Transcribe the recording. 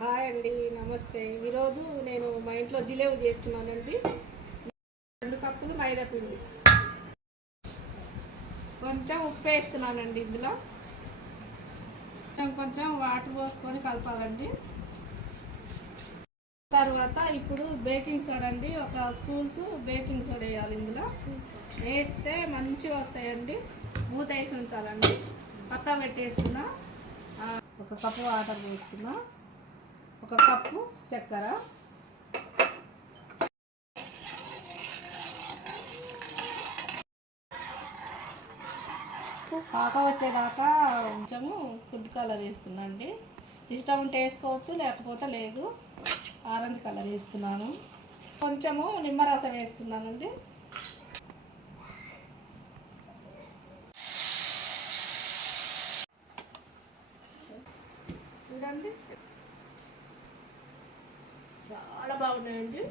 Hi అండి, నమస్తే. ఈరోజు నేను మా ఇంట్లో జిలేబీ చేస్తున్నానండి. 2 కప్పులు మైదా పిండి, కొంచెం ఉప్పు వేస్తున్నానండి. ఇందులో కొంచెం వాటర్ పోసుకొని కలపాలండి. తర్వాత ఇప్పుడు బేకింగ్ సోడా అండి, ఒక స్పూన్స్ బేకింగ్ సోడా వేయాలి. ఇందులో వేస్తే మంచిగా వస్తాయండి. మూత వేసి ఉంచాలండి. పక్కా పెట్టేస్తున్నా. ఒక కప్పు వాటర్ పోస్తున్నా, ఒక కప్పు చక్కెర, పాక వచ్చేదాకా కొంచెము ఫుడ్ కలర్ వేస్తున్నా అండి. ఇష్టం ఉంటే వేసుకోవచ్చు, లేకపోతే లేదు. ఆరెంజ్ కలర్ వేస్తున్నాను. కొంచెము నిమ్మరసం వేస్తున్నానండి. చూడండి, చాలా బాగున్నాయండి.